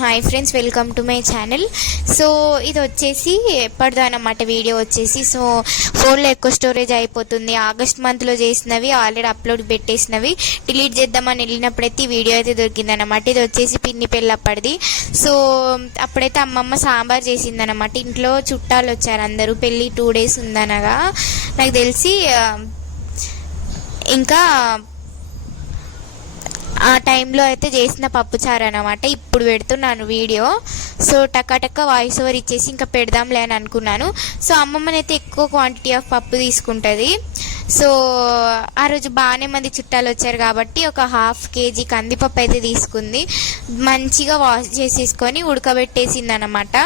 Hi friends welcome to my channel. So ఇది వచ్చేసి ఎప్పటిదో అనమాట వీడియో వచ్చేసి. సో ఫోన్లో ఎక్కువ స్టోరేజ్ అయిపోతుంది. ఆగస్ట్ మంత్లో చేసినవి ఆల్రెడీ అప్లోడ్ పెట్టేసినవి. డిలీట్ చేద్దామని వెళ్ళినప్పుడైతే ఈ వీడియో అయితే దొరికిందనమాట ఇది వచ్చేసి పిన్ని పెళ్ళప్పటిది. సో అప్పుడైతే అమ్మమ్మ సాంబార్ చేసిందనమాట ఇంట్లో చుట్టాలు వచ్చారు అందరూ. పెళ్ళి టూ డేస్ ఉందనగా. నాకు తెలిసి ఇంకా ఆ టైంలో అయితే చేసిన పప్పుచారు అనమాట ఇప్పుడు పెడుతున్నాను వీడియో. సో టక్క వాయిస్ ఓవర్ ఇచ్చేసి ఇంకా పెడదాంలే అని అనుకున్నాను. సో అమ్మమ్మనైతే ఎక్కువ క్వాంటిటీ ఆఫ్ పప్పు తీసుకుంటుంది. సో ఆ రోజు బాగానే మంది చుట్టాలు వచ్చారు కాబట్టి ఒక హాఫ్ కేజీ కందిపప్పు అయితే తీసుకుంది. మంచిగా వాష్ చేసేసుకొని ఉడకబెట్టేసింది అనమాట